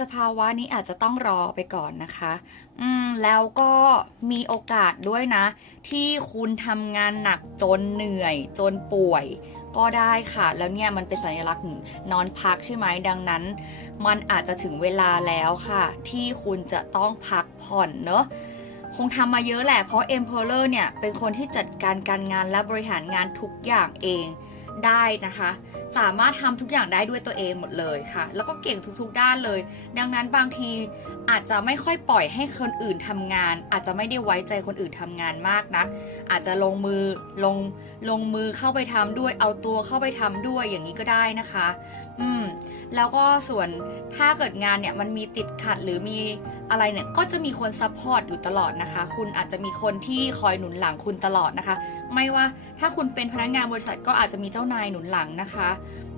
สภาวะนี้อาจจะต้องรอไปก่อนนะคะ อืม แล้วก็มีโอกาสด้วยนะ ที่คุณทำงานหนักจนเหนื่อย จนป่วย ก็ได้ค่ะ แล้วเนี่ยมันเป็นสัญลักษณ์นอนพักใช่ไหมดังนั้น มันอาจจะถึงเวลาแล้วค่ะ ที่คุณจะต้องพักผ่อนเนอะคงทำมาเยอะแหละเพราะ Emperor เนี่ยเป็นคนที่จัดการการงานและบริหารงานทุกอย่างเอง ได้นะคะ สามารถทำทุกอย่างได้ด้วยตัวเองหมดเลยค่ะ แล้วก็เก่งทุกๆด้านเลย ดังนั้นบางทีอาจจะไม่ค่อยปล่อยให้คนอื่นทำงาน อาจจะไม่ได้ไว้ใจคนอื่นทำงานมากนะอาจจะลงมือลงลงมือเข้าไปทำด้วย เอาตัวเข้าไปทำด้วยอย่างนี้ก็ได้นะคะ อืมแล้วก็ส่วนถ้าเกิดงานเนี่ยมันมีติดขัดหรือมี อะไรเนี่ยก็จะมีคนซัพพอร์ตอยู่ตลอดนะคะ คุณอาจจะมีคนที่คอยหนุนหลังคุณตลอดนะคะ ไม่ว่าถ้าคุณเป็นพนักงานบริษัทก็อาจจะมีเจ้านายหนุนหลังนะคะ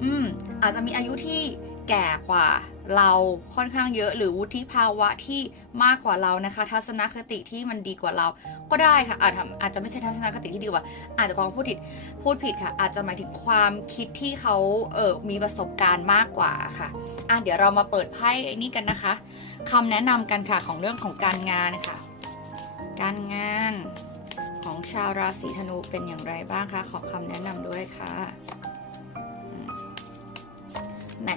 อืมอาจจะมีอายุที่แก่กว่า เราค่อนข้างเยอะหรือวุฒิภาวะที่มากกว่าเรานะคะ ทัศนคติที่มันดีกว่าเรา ก็ได้ค่ะอาจจะอาจจะไม่ใช่ทัศนคติที่ดีกว่า อาจจะความพูดผิดพูดผิดค่ะ อาจจะหมายถึงความคิดที่เขาเออมีประสบการณ์มากกว่าค่ะอะเดี๋ยวเรามาเปิดไพ่ไอ้นี่กันนะคะคำแนะนำกันค่ะของเรื่องของการงานค่ะ การงานของชาวราศีธนูเป็นอย่างไรบ้างคะขอคำแนะนำด้วยค่ะ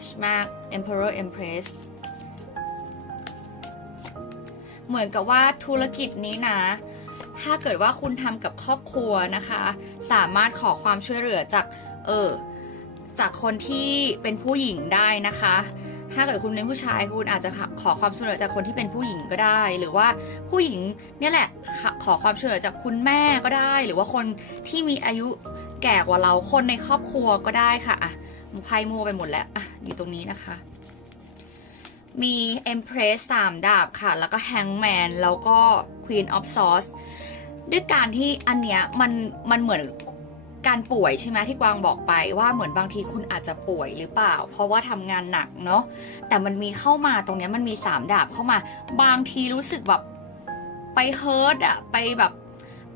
ชมาก Emperor Empress เหมือนกับว่าธุรกิจนี้นะ ถ้าเกิดว่าคุณทำกับครอบครัวนะคะ สามารถขอความช่วยเหลือจากเออจากคนที่เป็นผู้หญิงได้นะคะ ถ้าเกิดคุณเป็นผู้ชายคุณอาจจะขอความช่วยเหลือจากคนที่เป็นผู้หญิงก็ได้ หรือว่าผู้หญิงเนี่ยแหละขอความช่วยเหลือจากคุณแม่ก็ได้ หรือว่าคนที่มีอายุแก่กว่าเราคนในครอบครัวก็ได้ค่ะอะ ไพ่มัวไปหมดแล้วอะอยู่ตรงนี้นะคะ มี Empress 3ดาบค่ะ แล้วก็ Hangman แล้วก็ Queen of Swords ด้วยการที่อันเนี้ยมันมันเหมือนการป่วยใช่ไหมที่กวางบอกไปว่าเหมือนบางทีคุณอาจจะป่วยหรือเปล่า เพราะว่าทำงานหนักเนาะแต่มันมีเข้ามาตรงเนี้ยมันมีสามดาบเข้ามา บางทีรู้สึกแบบไปเฮิร์ตอะไปแบบ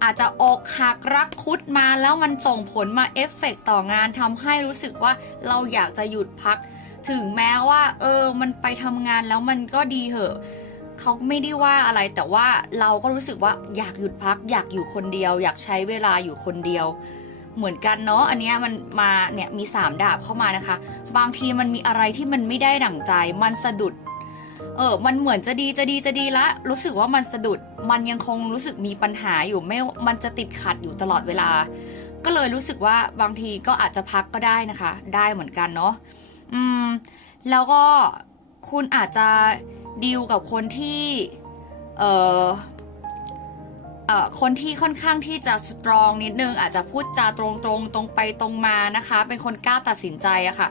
อาจจะอกหักรักคุดมาแล้วมันส่งผลมาเอฟเฟกต่องานทำให้รู้สึกว่าเราอยากจะหยุดพัก ถึงแม้ว่า เออ มันไปทำงานแล้วมันก็ดีเหอะเขาไม่ได้ว่าอะไรแต่ว่าเราก็รู้สึกว่าอยากหยุดพัก อยากอยู่คนเดียว อยากใช้เวลาอยู่คนเดียว เหมือนกันเนาะอันนี้มันมาเนี่ยมีสามดาบเข้ามานะคะ บางทีมันมีอะไรที่มันไม่ได้ดั่งใจ มันสะดุด เออ มันเหมือนจะดีจะดีจะดีละ รู้สึกว่ามันสะดุด มันยังคงรู้สึกมีปัญหาอยู่ไม่ มันจะติดขัดอยู่ตลอดเวลา ก็เลยรู้สึกว่าบางทีก็อาจจะพักก็ได้นะคะ ได้เหมือนกันเนาะ อืม แล้วก็คุณอาจจะดีลกับคนที่ เอ่อเอ่อคนที่ค่อนข้างที่จะสตรองนิดนึงอาจจะพูดจาตรงๆ ตรงไปตรงมานะคะ เป็นคนกล้าตัดสินใจอะค่ะ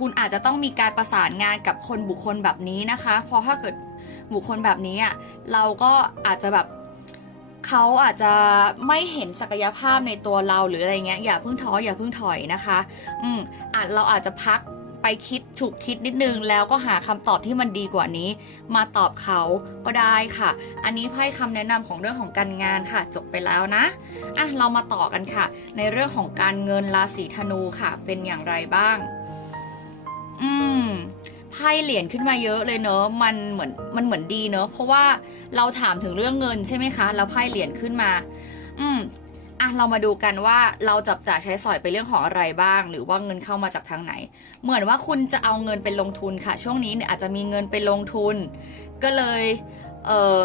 คุณอาจจะต้องมีการประสานงานกับคนบุคคลแบบนี้นะคะ เพราะถ้าเกิดบุคคลแบบนี้อะเราก็อาจจะแบบเขาอาจจะไม่เห็นศักยภาพในตัวเราหรืออะไรเงี้ยอย่าเพิ่งท้ออย่าเพิ่งถอยนะคะ อืมอาจเราอาจจะพักไปคิดฉุกคิดนิดนึง แล้วก็หาคำตอบที่มันดีกว่านี้ มาตอบเขาก็ได้ค่ะ อันนี้ไพ่คำแนะนำของเรื่องของการงานค่ะ จบไปแล้วนะอะเรามาต่อกันค่ะ ในเรื่องของการเงินราศีธนูค่ะ เป็นอย่างไรบ้าง อืมไพ่เหรียญขึ้นมาเยอะเลยเนอะมันเหมือนมันเหมือนดีเนอะเพราะว่าเราถามถึงเรื่องเงินใช่ไหมคะ แล้วไพ่เหรียญขึ้นมา อืมอะเรามาดูกันว่าเราจับจ่ายใช้สอยไปเรื่องของอะไรบ้าง หรือว่าเงินเข้ามาจากทางไหน เหมือนว่าคุณจะเอาเงินไปลงทุนค่ะ ช่วงนี้เนี่ยอาจจะมีเงินไปลงทุน ก็เลยเอ่อ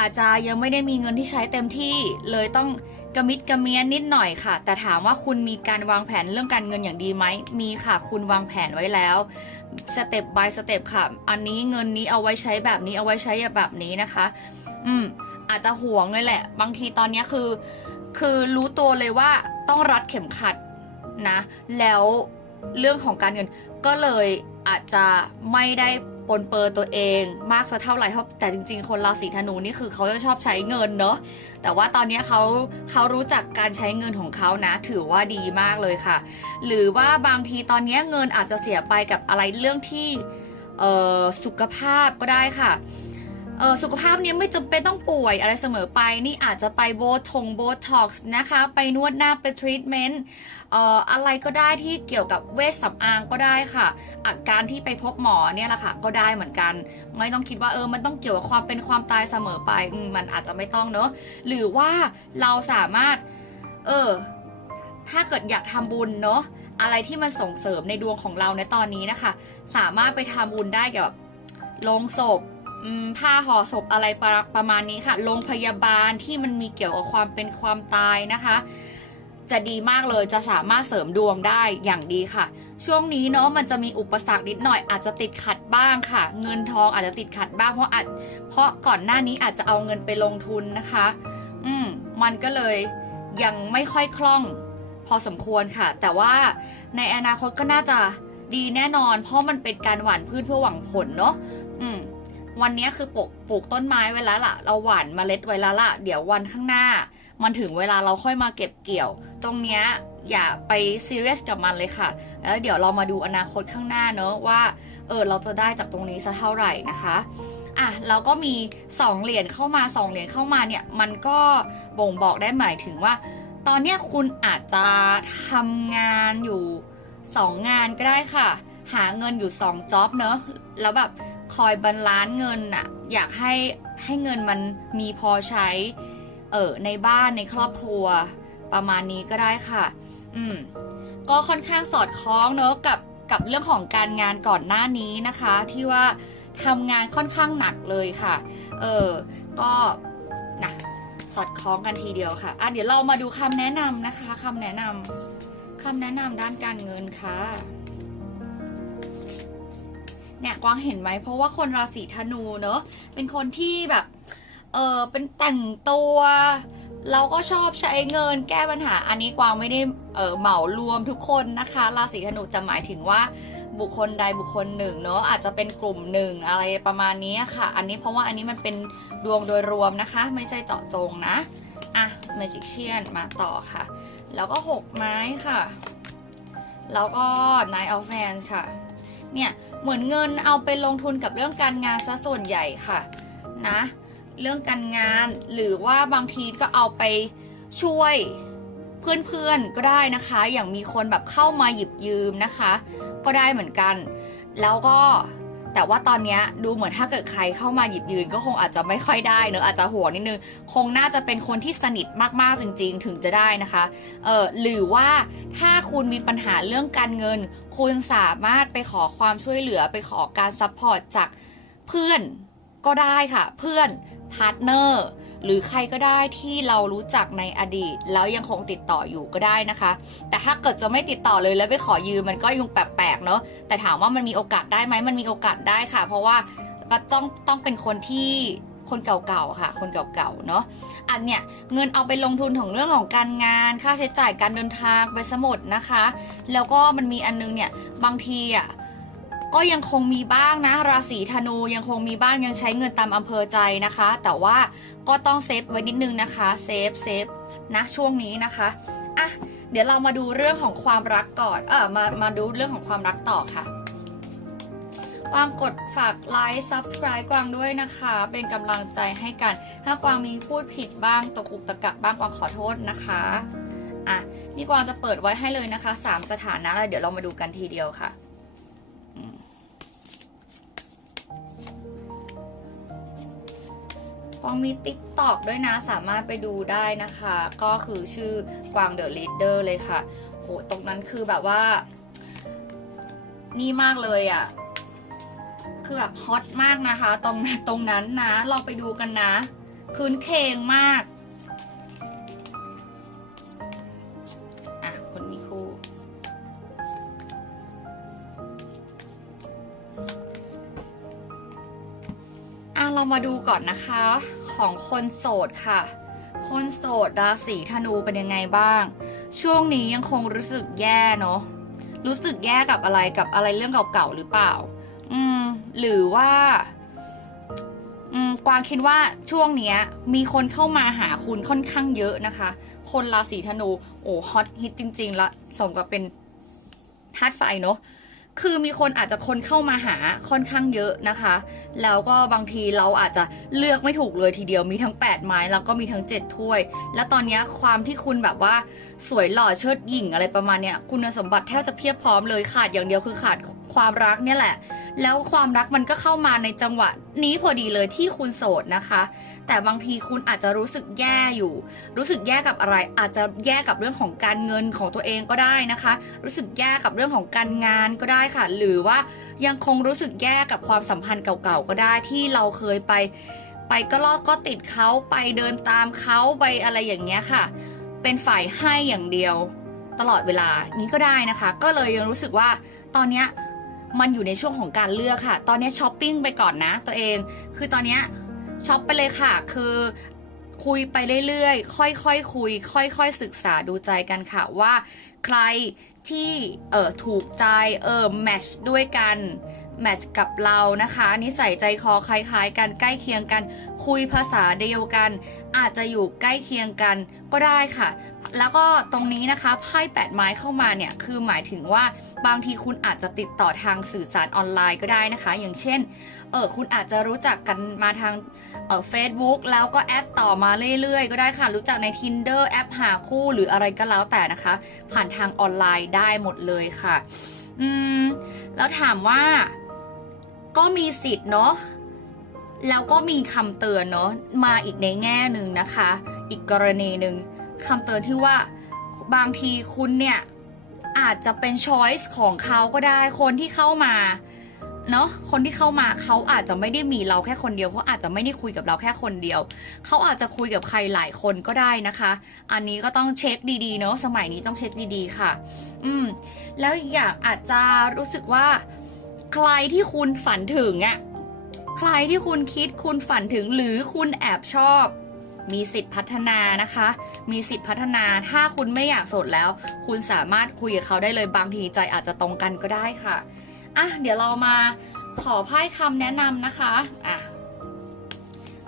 อาจจะยังไม่ได้มีเงินที่ใช้เต็มที่เลยต้อง กระมิดกระเมียนนิดหน่อยค่ะ แต่ถามว่าคุณมีการวางแผนเรื่องการเงินอย่างดีไหม มีค่ะ คุณวางแผนไว้แล้วสเต็ป by สเต็ปค่ะ อันนี้เงินนี้เอาไว้ใช้แบบนี้เอาไว้ใช้แบบนี้นะคะ อืม อาจจะห่วงเลยแหละ บางทีตอนนี้คือ คือรู้ตัวเลยว่าต้องรัดเข็มขัดนะ แล้วเรื่องของการเงินก็เลยอาจจะไม่ได้ ปนเปื้อตัวเองมากสักเท่าไหร่เพราแต่จริง ๆ คนราศีธนูนี่คือเขาจะชอบใช้เงินเนาะแต่ว่าตอนนี้เขาเขารู้จักการใช้เงินของเขานะ ถือว่าดีมากเลยค่ะ หรือว่าบางทีตอนนี้เงินอาจจะเสียไปกับอะไรเรื่องที่สุขภาพก็ได้ค่ะ เออสุขภาพเนี้ยไม่จำเป็นต้องป่วยอะไรเสมอไปนี่อาจจะไปโบทงโบท็อกซ์นะคะ ไปนวดหน้าไปทรีทเมนต์เอ่ออะไรก็ได้ที่เกี่ยวกับเวชสำอางก็ได้ค่ะ อาการที่ไปพบหมอเนี่ยแหละค่ะก็ได้เหมือนกัน ไม่ต้องคิดว่าเออมันต้องเกี่ยวกับความเป็นความตายเสมอไปมันอาจจะไม่ต้องเนอะหรือว่าเราสามารถเออถ้าเกิดอยากทำบุญเนอะอะไรที่มันส่งเสริมในดวงของเราในตอนนี้นะคะ สามารถไปทำบุญได้เกี่ยวกับโรงศพ ผ้าห่อศพอะไรประประมาณนี้ค่ะโรงพยาบาลที่มันมีเกี่ยวกับความเป็นความตายนะคะ จะดีมากเลยจะสามารถเสริมดวงได้อย่างดีค่ะ ช่วงนี้เนาะมันจะมีอุปสรรคนิดหน่อยอาจจะติดขัดบ้างค่ะ เงินทองอาจจะติดขัดบ้างเพราะอาจเพราะก่อนหน้านี้อาจจะเอาเงินไปลงทุนนะคะ อืมมันก็เลยยังไม่ค่อยคล่องพอสมควรค่ะ แต่ว่าในอนาคตก็น่าจะดีแน่นอน เพราะมันเป็นการหว่านพืชเพื่อหวังผลเนาะอืม วันนี้คือปลูกปลูกต้นไม้ไว้แล้วล่ะ เราหว่านเมล็ดไว้แล้วล่ะ เดี๋ยววันข้างหน้า มันถึงเวลาเราค่อยมาเก็บเกี่ยว ตรงเนี้ยอย่าไปซีเรียสกับมันเลยค่ะ แล้วเดี๋ยวเรามาดูอนาคตข้างหน้าเนอะว่าเออเราจะได้จากตรงนี้สักเท่าไหร่นะคะอะเราก็มี 2 เหรียญเข้ามา 2 เหรียญเข้ามาเนี่ยมันก็บ่งบอกได้หมายถึงว่า ตอนเนี้ยคุณอาจจะทำงานอยู่ 2 งานก็ได้ค่ะ หาเงินอยู่ 2จ็อบเนอะแล้วแบบ คอยบรรลานซ์เงินอะอยากให้ให้เงินมันมีพอใช้ เออในบ้านในครอบครัว ประมาณนี้ก็ได้ค่ะ อืม ก็ค่อนข้างสอดคล้องเนอะกับกับเรื่องของการงานก่อนหน้านี้นะคะ ที่ว่าทำงานค่อนข้างหนักเลยค่ะ เออ ก็นะสอดคล้องกันทีเดียวค่ะ อะ เดี๋ยวเรามาดูคำแนะนำนะคะคำแนะนำคำแนะนำด้านการเงินค่ะ เนี่ยกวางเห็นไหมเพราะว่าคนราศีธนูเนอะเป็นคนที่แบบเออเป็นแต่งตัวเราก็ชอบใช้เงินแก้ปัญหา อันนี้กวางไม่ได้เออเหมารวมทุกคนนะคะ ราศีธนูแต่หมายถึงว่าบุคคลใดบุคคลหนึ่งเนอะอาจจะเป็นกลุ่มหนึ่งอะไรประมาณนี้ค่ะ อันนี้เพราะว่าอันนี้มันเป็นดวงโดยรวมนะคะ ไม่ใช่เจาะจงนะอะ Magician มาต่อค่ะ แล้วก็หกไม้ค่ะ แล้วก็ Nine of Wands ค่ะ เนี่ยเหมือนเงินเอาไปลงทุนกับเรื่องการงานซะส่วนใหญ่ค่ะนะเรื่องการงานหรือว่าบางทีก็เอาไปช่วยเพื่อนๆก็ได้นะคะ อย่างมีคนแบบเข้ามาหยิบยืมนะคะ ก็ได้เหมือนกัน แล้วก็ แต่ว่าตอนนี้ดูเหมือนถ้าเกิดใครเข้ามาหยิบยืนก็คงอาจจะไม่ค่อยได้เนอะอาจจะหัวนิดนึง คงน่าจะเป็นคนที่สนิทมากๆจริง ๆ ถึงจะได้นะคะเออหรือว่าถ้าคุณมีปัญหาเรื่องการเงิน คุณสามารถไปขอความช่วยเหลือไปขอการซัพพอร์ตจากเพื่อนก็ได้ค่ะ เพื่อนพาร์ทเนอร์ หรือใครก็ได้ที่เรารู้จักในอดีต แล้วยังคงติดต่ออยู่ก็ได้นะคะ แต่ถ้าเกิดจะไม่ติดต่อเลยแล้วไปขอยืมมันก็ยังแปลกๆเนาะแต่ถามว่ามันมีโอกาสได้ไหมมันมีโอกาสได้ค่ะ เพราะว่าก็ต้องต้องเป็นคนที่คนเก่าๆค่ะ คนเก่าๆเนาะอันเนี้ยเงินเอาไปลงทุนของเรื่องของการงาน ค่าใช้จ่ายการเดินทางไปสมุดนะคะ แล้วก็มันมีอันนึงเนี่ยบางทีอะ ก็ยังคงมีบ้างนะ ราศีธนูยังคงมีบ้างยังใช้เงินตามอำเภอใจนะคะ แต่ว่าก็ต้องเซฟไว้นิดนึงนะคะเซฟเซฟนะช่วงนี้นะคะอะเดี๋ยวเรามาดูเรื่องของความรักก่อนเออมามาดูเรื่องของความรักต่อค่ะกวางกดฝากไลค์ subscribe กวางด้วยนะคะ เป็นกำลังใจให้กัน ถ้ากวางมีพูดผิดบ้างตะกุกตะกักบ้างกวางขอโทษนะคะอะนี่กวางจะเปิดไว้ให้เลยนะคะสามสถานะแล้วเดี๋ยวเรามาดูกันทีเดียวค่ะ กวางมีติ๊กตอกด้วยนะสามารถไปดูได้นะคะ ก็คือชื่อกวางเดอะลีดเดอร์เลยค่ะโหตรงนั้นคือแบบว่า นี่มากเลยอะ่ะ คือแบบฮอตมากนะคะ ตรงตรงนั้นนะ เราไปดูกันนะ คืนเคงมาก มาดูก่อนนะคะ ของคนโสดค่ะ คนโสดราศีธนูเป็นยังไงบ้าง ช่วงนี้ยังคงรู้สึกแย่เนาะรู้สึกแย่กับอะไรกับอะไรเรื่องเก่าๆหรือเปล่า อืม หรือว่าอืมกวางคิดว่าช่วงเนี้ย มีคนเข้ามาหาคุณค่อนข้างเยอะนะคะ คนราศีธนู โอ้ฮอตฮิตจริงๆละสมกับเป็นธาตุไฟเนาะ คือมีคนอาจจะคนเข้ามาหาค่อนข้างเยอะนะคะ แล้วก็บางทีเราอาจจะเลือกไม่ถูกเลยทีเดียวมีทั้ง 8 ไม้แล้วก็มีทั้ง 7 ถ้วย แล้วตอนนี้ความที่คุณแบบว่าสวยหล่อเชิดหยิ่งอะไรประมาณเนี้ยคุณสมบัติแทบจะเพียบพร้อมเลยขาดอย่างเดียวคือขาด ความรักเนี่ยแหละ แล้วความรักมันก็เข้ามาในจังหวะนี้พอดีเลยที่คุณโสดนะคะ แต่บางทีคุณอาจจะรู้สึกแย่อยู่ รู้สึกแย่กับอะไร อาจจะแย่กับเรื่องของการเงินของตัวเองก็ได้นะคะ รู้สึกแย่กับเรื่องของการงานก็ได้ค่ะ หรือว่ายังคงรู้สึกแย่กับความสัมพันธ์เก่าๆก็ได้ที่เราเคยไป ไปก็ลอกก็ติดเขาไปเดินตามเขาไปอะไรอย่างเงี้ยค่ะ เป็นฝ่ายให้อย่างเดียว ตลอดเวลานี้ก็ได้นะคะ ก็เลยยังรู้สึกว่าตอนเนี้ย มันอยู่ในช่วงของการเลือกค่ะ ตอนนี้ช้อปปิ้งไปก่อนนะ ตัวเอง คือตอนนี้ช็อปไปเลยค่ะ คือคุยไปเรื่อยๆ ค่อยๆคคุย ค่อยๆ ศึกษาดูใจกันค่ะว่า ใครที่เออถูกใจเออแมชด้วยกัน แมชกับเรานะคะ นิสัยใจคอคล้ายๆ กันใกล้เคียงกัน คุยภาษาเดียวกัน อาจจะอยู่ใกล้เคียงกันก็ได้ค่ะ แล้วก็ตรงนี้นะคะไพ่แปดไม้เข้ามาเนี่ยคือหมายถึงว่าบางทีคุณอาจจะติดต่อทางสื่อสารออนไลน์ก็ได้นะคะ อย่างเช่นเออคุณอาจจะรู้จักกันมาทางเออเฟซบุ๊กแล้วก็แอดต่อมาเรื่อยๆ ก็ได้ค่ะ รู้จักใน Tinder แอปหาคู่หรืออะไรก็แล้วแต่นะคะ ผ่านทางออนไลน์ได้หมดเลยค่ะ อืม แล้วถามว่า ก็มีสิทธิ์เนาะแล้วก็มีคำเตือนเนาะมาอีกในแง่หนึ่งนะคะ อีกกรณีหนึ่งคำเตือนที่ว่าบางทีคุณเนี่ยอาจจะเป็นช้อยส์ของเขาก็ได้คนที่เข้ามาเนาะคนที่เข้ามาเขาอาจจะไม่ได้มีเราแค่คนเดียวเขาอาจจะไม่ได้คุยกับเราแค่คนเดียว เขาอาจจะคุยกับใครหลายคนก็ได้นะคะ อันนี้ก็ต้องเช็คดีๆเนาะสมัยนี้ต้องเช็คดีๆค่ะ อืมแล้วอีกอย่างอาจจะรู้สึกว่า ใครที่คุณฝันถึงอะใครที่คุณคิดคุณฝันถึงหรือคุณแอบชอบ มีสิทธิ์พัฒนานะคะ มีสิทธิ์พัฒนาถ้าคุณไม่อยากโสดแล้ว คุณสามารถคุยกับเขาได้เลยบางทีใจอาจจะตรงกันก็ได้ค่ะอะเดี๋ยวเรามาขอไพ่คำแนะนำนะคะอะ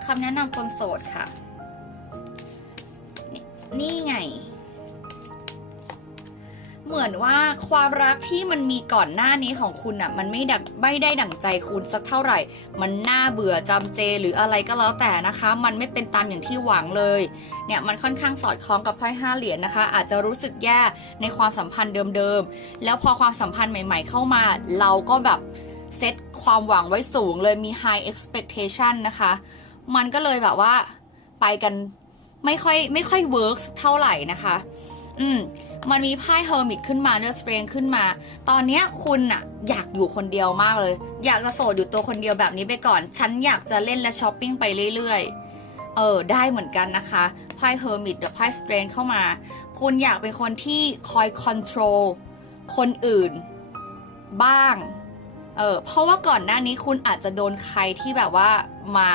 คำแนะนำคนโสดค่ะ นี่นี่ไง เหมือนว่าความรักที่มันมีก่อนหน้านี้ของคุณอะ มันไม่ดังไม่ได้ดั่งใจคุณสักเท่าไหร่ มันน่าเบื่อจำเจหรืออะไรก็แล้วแต่นะคะ มันไม่เป็นตามอย่างที่หวังเลย เนี่ยมันค่อนข้างสอดคล้องกับไพ่ห้าเหรียญนะคะ อาจจะรู้สึกแย่ในความสัมพันธ์เดิมๆ แล้วพอความสัมพันธ์ใหม่ ๆ เข้ามา เราก็แบบเซตความหวังไว้สูงเลยมี high expectation นะคะ มันก็เลยแบบว่าไปกันไม่ค่อยไม่ค่อยเวิร์กเท่าไหร่นะคะ อืม มันมีไพ่เฮอร์มิตขึ้นมาเนอร์สเปรงขึ้นมา ตอนเนี้ยคุณอะอยากอยู่คนเดียวมากเลย อยากจะโสดอยู่ตัวคนเดียวแบบนี้ไปก่อน ฉันอยากจะเล่นและช้อปปิ้งไปเรื่อยๆ เออ ได้เหมือนกันนะคะไพ่เฮอร์มิตกับไพ่สเตรนเข้ามา คุณอยากเป็นคนที่คอยคอนโทรลคนอื่น บ้างเออเพราะว่าก่อนหน้านี้คุณอาจจะโดนใครที่แบบว่ามา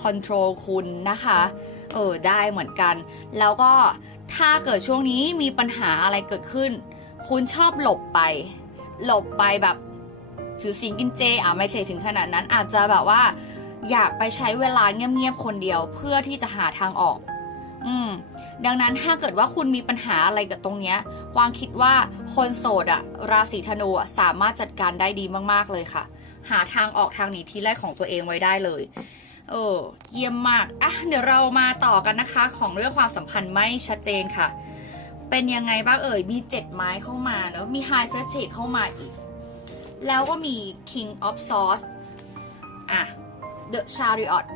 คอนโทรลคุณนะคะ เออได้เหมือนกัน แล้วก็ ถ้าเกิดช่วงนี้มีปัญหาอะไรเกิดขึ้น คุณชอบหลบไป หลบไปแบบถือสิงกินเจอะไม่ใช่ถึงขนาดนั้น อาจจะแบบว่า อยากไปใช้เวลาเงียบๆคนเดียวเพื่อที่จะหาทางออก อืม ดังนั้นถ้าเกิดว่าคุณมีปัญหาอะไรกับตรงเนี้ยกวางคิดว่าคนโสดอะราศีธนูอะสามารถจัดการได้ดีมากๆเลยค่ะ หาทางออกทางหนีทีแรกของตัวเองไว้ได้เลย เออเยี่ยมมากอะเดี๋ยวเรามาต่อกันนะคะ ของเรื่องความสัมพันธ์ไม่ชัดเจนค่ะ เป็นยังไงบ้างเอ่ยมีเจ็ดไม้เข้ามาเนอะมี High Prestige เข้ามาอีก แล้วก็มี King of Swords อะ The Chariot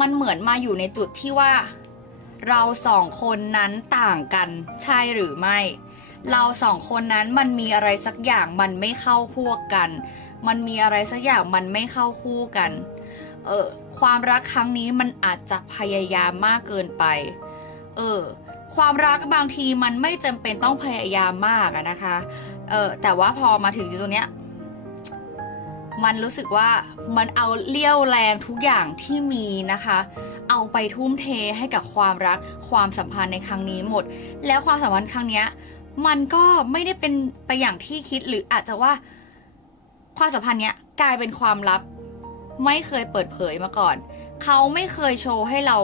มันเหมือนมาอยู่ในจุดที่ว่า เราสองคนนั้นต่างกันใช่หรือไม่ เราสองคนนั้นมันมีอะไรสักอย่างมันไม่เข้าพวกกัน มันมีอะไรสักอย่างมันไม่เข้าคู่กัน เออความรักครั้งนี้มันอาจจะพยายามมากเกินไป เออ ความรักบางทีมันไม่จำเป็นต้องพยายามมากอะนะคะ เออแต่ว่าพอมาถึงจุดตรงเนี้ย มันรู้สึกว่ามันเอาเลี้ยวแรงทุกอย่างที่มีนะคะ เอาไปทุ่มเทให้กับความรักความสัมพันธ์ในครั้งนี้หมด แล้วความสัมพันธ์ครั้งเนี้ย มันก็ไม่ได้เป็นไปอย่างที่คิดหรืออาจจะว่าความสัมพันธ์เนี้ยกลายเป็นความลับ ไม่เคยเปิดเผยมาก่อน เขาไม่เคยโชว์ให้เรา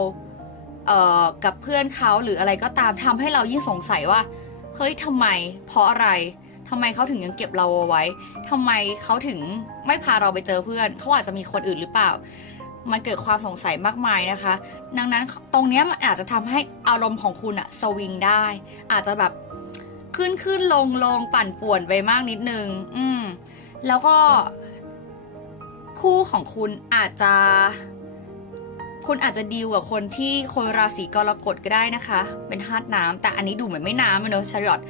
เอ่อกับเพื่อนเขาหรืออะไรก็ตามทำให้เรายิ่งสงสัยว่าเฮ้ยทำไม เพราะอะไรทำไมเขาถึงยังเก็บเราเอาไว้ทำไมเขาถึงไม่พาเราไปเจอเพื่อนเขาอาจจะมีคนอื่นหรือเปล่า มันเกิดความสงสัยมากมายนะคะ ดังนั้นตรงนี้มันอาจจะทำให้อารมณ์ของคุณอะสวิงได้ อาจจะแบบขึ้นขึ้นลงลงปั่นป่วนไปมากนิดนึง อืมแล้วก็ คู่ของคุณอาจจะ คุณอาจจะดีลกับคนที่คนราศีกรกฎก็ได้นะคะ เป็นธาตุน้ำแต่อันนี้ดูเหมือนไม่น้ำเลยเนอะชาริอต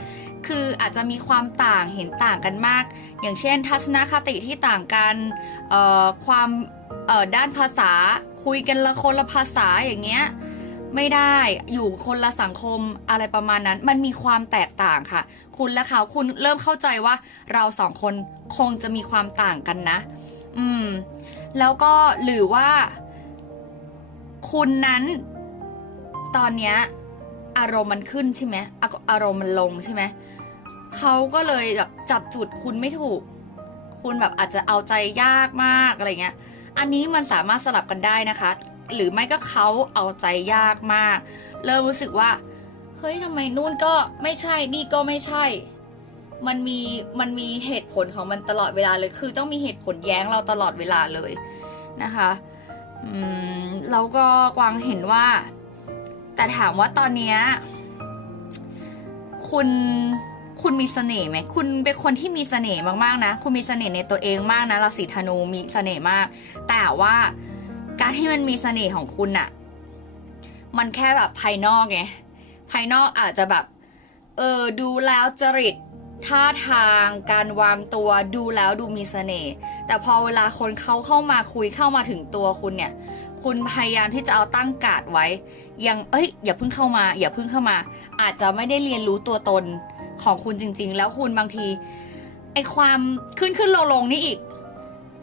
คืออาจจะมีความต่างเห็นต่างกันมาก อย่างเช่น ทัศนคติที่ต่างกันเอ่อความเออด้านภาษาคุยกันละคนละภาษาอย่างเงี้ยไม่ได้อยู่คนละสังคมอะไรประมาณนั้น มันมีความแตกต่างค่ะ คุณและเขาคุณเริ่มเข้าใจว่าเราสองคนคงจะมีความต่างกันนะ อืม แล้วก็หรือว่า คุณนั้น ตอนเนี้ย อารมณ์มันขึ้นใช่ไหมอาอารมณ์มันลงใช่ไหมเขาก็เลยแบบจับจุดคุณไม่ถูก คุณแบบอาจจะเอาใจยากมากอะไรเงี้ย อันนี้มันสามารถสลับกันได้นะคะ หรือไม่ก็เขาเอาใจยากมาก เริ่มรู้สึกว่า เฮ้ยทำไมนู่นก็ไม่ใช่ นี่ก็ไม่ใช่ มันมีมันมีเหตุผลของมันตลอดเวลาเลย คือต้องมีเหตุผลแย้งเราตลอดเวลาเลยนะคะอืมแล้วก็กวางเห็นว่า แต่ถามว่าตอนเนี้ยคุณคุณมีเสน่ห์ไหม คุณเป็นคนที่มีเสน่ห์มากๆนะ คุณมีเสน่ห์ในตัวเองมากนะ ราศีธนูมีเสน่ห์มาก แต่ว่าการที่มันมีเสน่ห์ของคุณอะมันแค่แบบภายนอกไง ภายนอกอาจจะแบบ เออดูแล้วจริต ท่าทางการวางตัวดูแล้วดูมีเสน่ห์แต่พอเวลาคนเขาเข้ามาคุยเข้ามาถึงตัวคุณเนี่ย คุณพยายามที่จะเอาตั้งกาดไว้ ยังเอ้ย อย่าเพิ่งเข้ามา อย่าเพิ่งเข้ามา อาจจะไม่ได้เรียนรู้ตัวตนของคุณจริง ๆ แล้วคุณบางทีไอความขึ้นขึ้นลงลงนี่อีก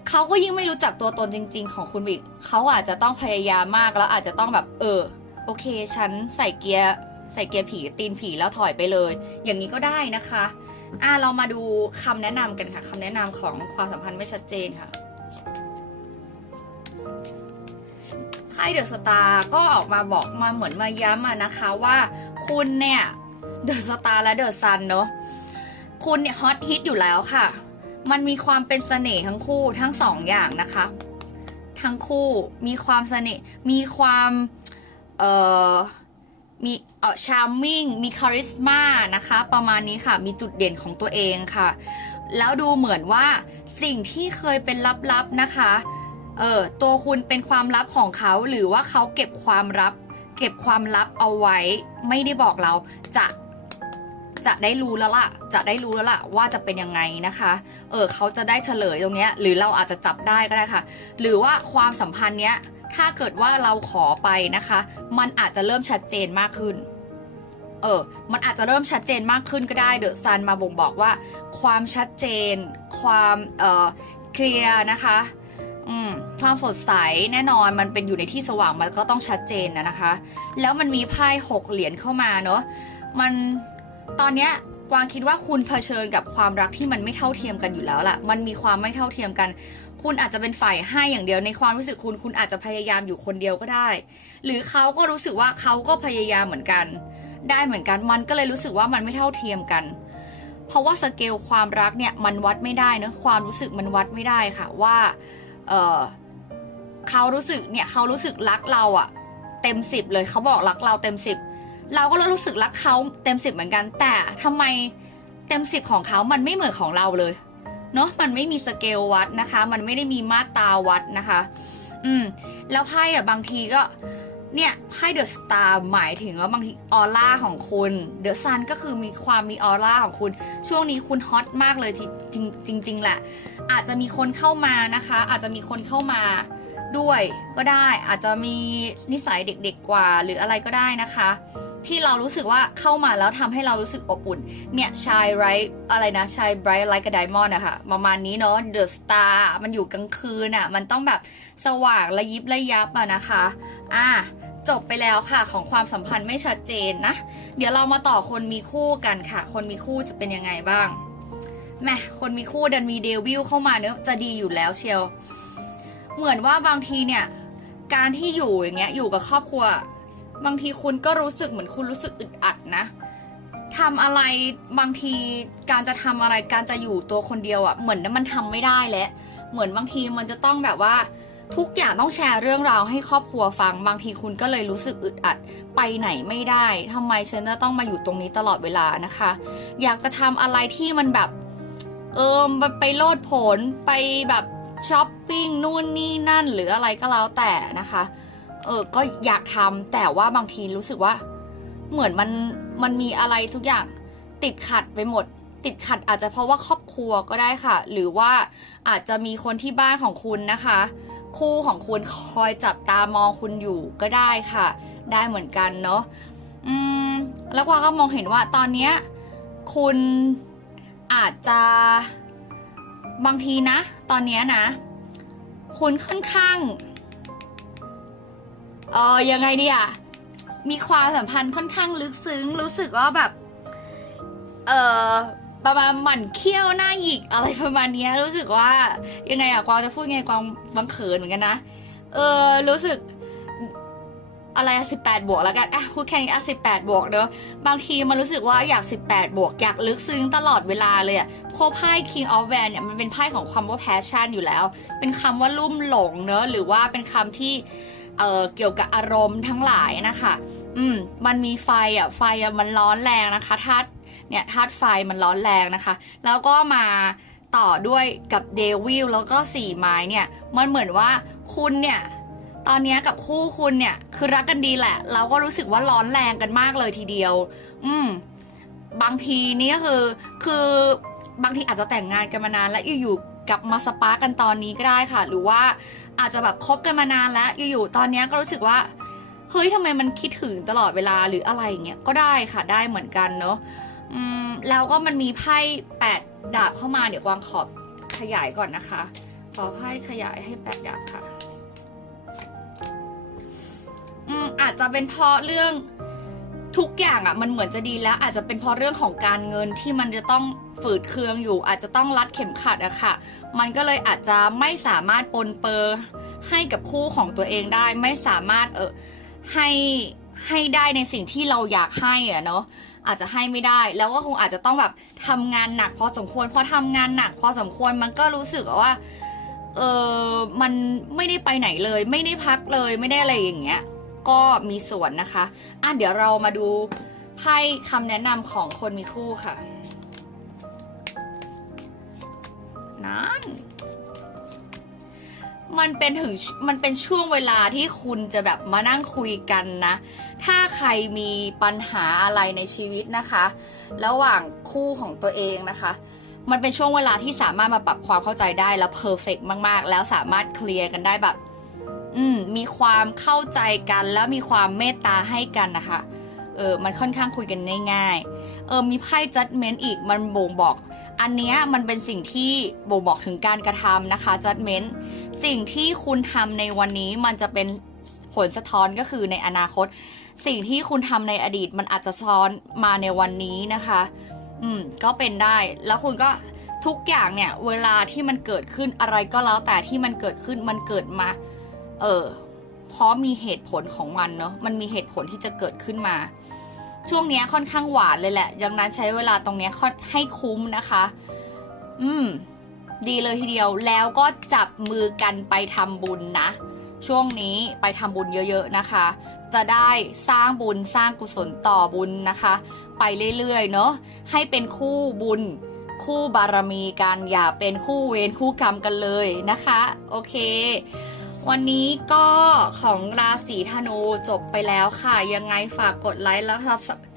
เขาก็ยิ่งไม่รู้จักตัวตนจริง ๆ ของคุณอีกเขาอาจจะต้องพยายามมากแล้วอาจจะต้องแบบเออ โอเค ฉันใส่เกียร์ใส่เกียร์ผีตีนผีแล้วถอยไปเลย อย่างนี้ก็ได้นะคะ อะเรามาดูคำแนะนำกันค่ะคำแนะนำของความสัมพันธ์ไม่ชัดเจนค่ะไพ่เดอะสตาร์ก็ออกมาบอกมาเหมือนมาย้ำมานะคะว่าคุณเนี่ยเดอะสตาร์และเดอะซันเนอะคุณเนี่ยฮอตฮิตอยู่แล้วค่ะ มันมีความเป็นเสน่ห์ทั้งคู่ทั้งสองอย่างนะคะ ทั้งคู่มีความเสน่ห์มีความ เอ่อ มีเอ่อชาร์มมิ่งมีคาริสมานะคะ ประมาณนี้ค่ะ มีจุดเด่นของตัวเองค่ะ แล้วดูเหมือนว่าสิ่งที่เคยเป็นลับๆนะคะ เออตัวคุณเป็นความลับของเขาหรือว่าเขาเก็บความลับ เก็บความลับเอาไว้ ไม่ได้บอกเราจะจะได้รู้แล้วล่ะ จะได้รู้แล้วล่ะว่าจะเป็นยังไงนะคะ เออเขาจะได้เฉลยตรงเนี้ย หรือเราอาจจะจับได้ก็ได้ค่ะ หรือว่าความสัมพันธ์เนี้ย ถ้าเกิดว่าเราขอไปนะคะ มันอาจจะเริ่มชัดเจนมากขึ้น เออ มันอาจจะเริ่มชัดเจนมากขึ้นก็ได้ เดอะซันมาบ่งบอกว่า ความชัดเจน ความเอ่อเคลียร์นะคะอืมความสดใสแน่นอนมันเป็นอยู่ในที่สว่างมันก็ต้องชัดเจนนะนะคะ แล้วมันมีไพ่หกเหรียญเข้ามาเนาะมันตอนเนี้ยกวางคิดว่าคุณเผชิญกับความรักที่มันไม่เท่าเทียมกันอยู่แล้วล่ะ มันมีความไม่เท่าเทียมกัน คุณอาจจะเป็นฝ่ายให้อย่างเดียวในความรู้สึกคุณคุณอาจจะพยายามอยู่คนเดียวก็ได้ หรือเขาก็รู้สึกว่าเขาก็พยายามเหมือนกัน ได้เหมือนกันมันก็เลยรู้สึกว่ามันไม่เท่าเทียมกัน เพราะว่าสเกลความรักเนี่ยมันวัดไม่ได้เนะความรู้สึกมันวัดไม่ได้ค่ะว่าเออเขารู้สึกเนี่ยเขารู้สึกรักเราอะเต็มสิบเลยเขาบอกรักเราเต็มสิบเราก็รู้สึกรักเขาเต็มสิบเหมือนกัน แต่ทำไมเต็มสิบของเขามันไม่เหมือนของเราเลย เนาะมันไม่มีสเกลวัดนะคะ มันไม่ได้มีมาตราวัดนะคะ อืม แล้วไพ่อะบางทีก็เนี่ยไพ่เดอะสตาร์หมายถึงว่าบางทีออร่าของคุณเดอะซันก็คือมีความมีออร่าของคุณ ช่วงนี้คุณฮอตมากเลยทีจริงจริงแหละ อาจจะมีคนเข้ามานะคะ อาจจะมีคนเข้ามาด้วยก็ได้ อาจจะมีนิสัยเด็กๆกว่าหรืออะไรก็ได้นะคะ ที่เรารู้สึกว่าเข้ามาแล้วทำให้เรารู้สึกอบอุ่น เนี่ยชายไรอะไรนะชายไบรท์ไลท์กับไดมอนด์อะค่ะประมาณนี้เนาะเดอะสตาร์มันอยู่กลางคืนอะมันต้องแบบสว่างระยิบระยับอะนะคะ อะจบไปแล้วค่ะของความสัมพันธ์ไม่ชัดเจนนะ เดี๋ยวเรามาต่อคนมีคู่กันค่ะ คนมีคู่จะเป็นยังไงบ้างแม่คนมีคู่ดันมีเดวิลเข้ามาเนอะจะดีอยู่แล้วเชียว เหมือนว่าบางทีเนี่ย การที่อยู่อย่างเงี้ยอยู่กับครอบครัว บางทีคุณก็รู้สึกเหมือนคุณรู้สึกอึดอัดนะทำอะไรบางทีการจะทำอะไรการจะอยู่ตัวคนเดียวอะ่ะเหมือนมันทำไม่ได้แล้วเหมือนบางทีมันจะต้องแบบว่าทุกอย่างต้องแชร์เรื่องราวให้ครอบครัวฟัง บางทีคุณก็เลยรู้สึกอึดอัดไปไหนไม่ได้ทำไมฉันจะต้องมาอยู่ตรงนี้ตลอดเวลานะคะ อยากจะทำอะไรที่มันแบบ เออมันไปโลดผนไปแบบช้อปปิ้งนู่นนี่นั่นหรืออะไรก็แล้วแต่นะคะ เออ ก็อยากทำแต่ว่าบางทีรู้สึกว่า เหมือนมันมันมีอะไรทุกอย่างติดขัดไปหมด ติดขัดอาจจะเพราะว่าครอบครัวก็ได้ค่ะ หรือว่าอาจจะมีคนที่บ้านของคุณนะคะ คู่ของคุณคอยจับตามองคุณอยู่ก็ได้ค่ะ ได้เหมือนกันเนาะอืมแล้วกวาก็มองเห็นว่าตอนเนี้ยคุณอาจจะบางทีนะ ตอนเนี้ยนะ คุณค่อนข้าง เออยังไงดีอะมีความสัมพันธ์ค่อนข้างลึกซึ้ง รู้สึกว่าแบบ เออประมาณหมั่นเคี้ยวหน้าหยิกอะไรประมาณนี้รู้สึกว่ายังไงอะกวางจะพูดไงกวางบางเขินเหมือนกันนะ เออรู้สึกอะไรอะสิบแปดบวกแล้วกันอะพูดแค่นี้อะสิบแปดบวกเนอะบางทีมันรู้สึกว่าอยากสิบแปดบวกอยากลึกซึ้งตลอดเวลาเลยอะเพราะไพ่ King of Wands เนี่ยมันเป็นไพ่ของความว่า passion อยู่แล้ว เป็นคำว่าลุ่มหลงเนอะหรือว่าเป็นคำที่ เอ่อเกี่ยวกับอารมณ์ทั้งหลายนะคะ อืมมันมีไฟอะไฟอะมันร้อนแรงนะคะธาตุเนี่ยธาตุไฟมันร้อนแรงนะคะ แล้วก็มาต่อด้วยกับเดวิลแล้วก็สี่ไม้เนี่ย มันเหมือนว่าคุณเนี่ยตอนนี้กับคู่คุณเนี่ยคือรักกันดีแหละ เราก็รู้สึกว่าร้อนแรงกันมากเลยทีเดียว อืม บางทีนี่ก็คือ คือบางทีอาจจะแต่งงานกันมานาน แล้วอยู่ๆกลับมาสปาร์กันตอนนี้ก็ได้ค่ะ หรือว่า อาจจะแบบคบกันมานานแล้วอยู่ๆตอนนี้ก็รู้สึกว่าเฮ้ยทำไมมันคิดถึงตลอดเวลาหรืออะไรอย่างเงี้ยก็ได้ค่ะได้เหมือนกันเนาะแล้วก็มันมีไพ่แปดดาบเข้ามาเดี๋ยววางขอบขยายก่อนนะคะ ขอไพ่ขยายให้แปดดาบค่ะอืมอาจจะเป็นเพราะเรื่อง ทุกอย่างอะ่ะมันเหมือนจะดีแล้ว อาจจะเป็นเพราะเรื่องของการเงินที่มันจะต้องฝืดเคืองอยู่ อาจจะต้องรัดเข็มขัดอะค่ะ มันก็เลยอาจจะไม่สามารถปนเปอร์ให้กับคู่ของตัวเองได้ ไม่สามารถเออให้ให้ได้ในสิ่งที่เราอยากให้อะเนาะอาจจะให้ไม่ได้แล้วก็คงอาจจะต้องแบบทำงานหนักพอสมควรพอทำงานหนักพอสมควรมันก็รู้สึกว่าเออมันไม่ได้ไปไหนเลย ไม่ได้พักเลยไม่ได้อะไรอย่างเงี้ย ก็มีส่วนนะคะ อะเดี๋ยวเรามาดูไพ่คำแนะนำของคนมีคู่ค่ะนั่นมันเป็นถึงมันเป็นช่วงเวลาที่คุณจะแบบมานั่งคุยกันนะ ถ้าใครมีปัญหาอะไรในชีวิตนะคะ ระหว่างคู่ของตัวเองนะคะ มันเป็นช่วงเวลาที่สามารถมาปรับความเข้าใจได้แล้วเพอร์เฟกมาก ๆ แล้วสามารถเคลียร์กันได้แบบ อืมมีความเข้าใจกันแล้วมีความเมตตาให้กันนะคะเออมันค่อนข้างคุยกันง่ายๆเออมีไพ่ judgment อีกมันบ่งบอก อันเนี้ยมันเป็นสิ่งที่บ่งบอกถึงการกระทำนะคะ judgment สิ่งที่คุณทำในวันนี้มันจะเป็นผลสะท้อนก็คือในอนาคต สิ่งที่คุณทำในอดีตมันอาจจะซ้อนมาในวันนี้นะคะ อืมก็เป็นได้แล้วคุณก็ทุกอย่างเนี่ยเวลาที่มันเกิดขึ้นอะไรก็แล้วแต่ที่มันเกิดขึ้นมันเกิดมา เออเพราะมีเหตุผลของมันเนาะมันมีเหตุผลที่จะเกิดขึ้นมา ช่วงนี้ค่อนข้างหวานเลยแหละดังนั้นใช้เวลาตรงนี้ค่อให้คุ้มนะคะ อืม ดีเลยทีเดียวแล้วก็จับมือกันไปทำบุญนะช่วงนี้ไปทำบุญเยอะๆนะคะ จะได้สร้างบุญสร้างกุศลต่อบุญนะคะ ไปเรื่อยๆเนาะให้เป็นคู่บุญ คู่บารมีกันอย่าเป็นคู่เวรคู่กรรมกันเลยนะคะ โอเค วันนี้ก็ของราศีธนูจบไปแล้วค่ะ ยังไงฝากกดไลค์แล้ว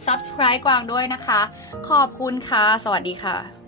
subscribe กวางด้วยนะคะ ขอบคุณค่ะ สวัสดีค่ะ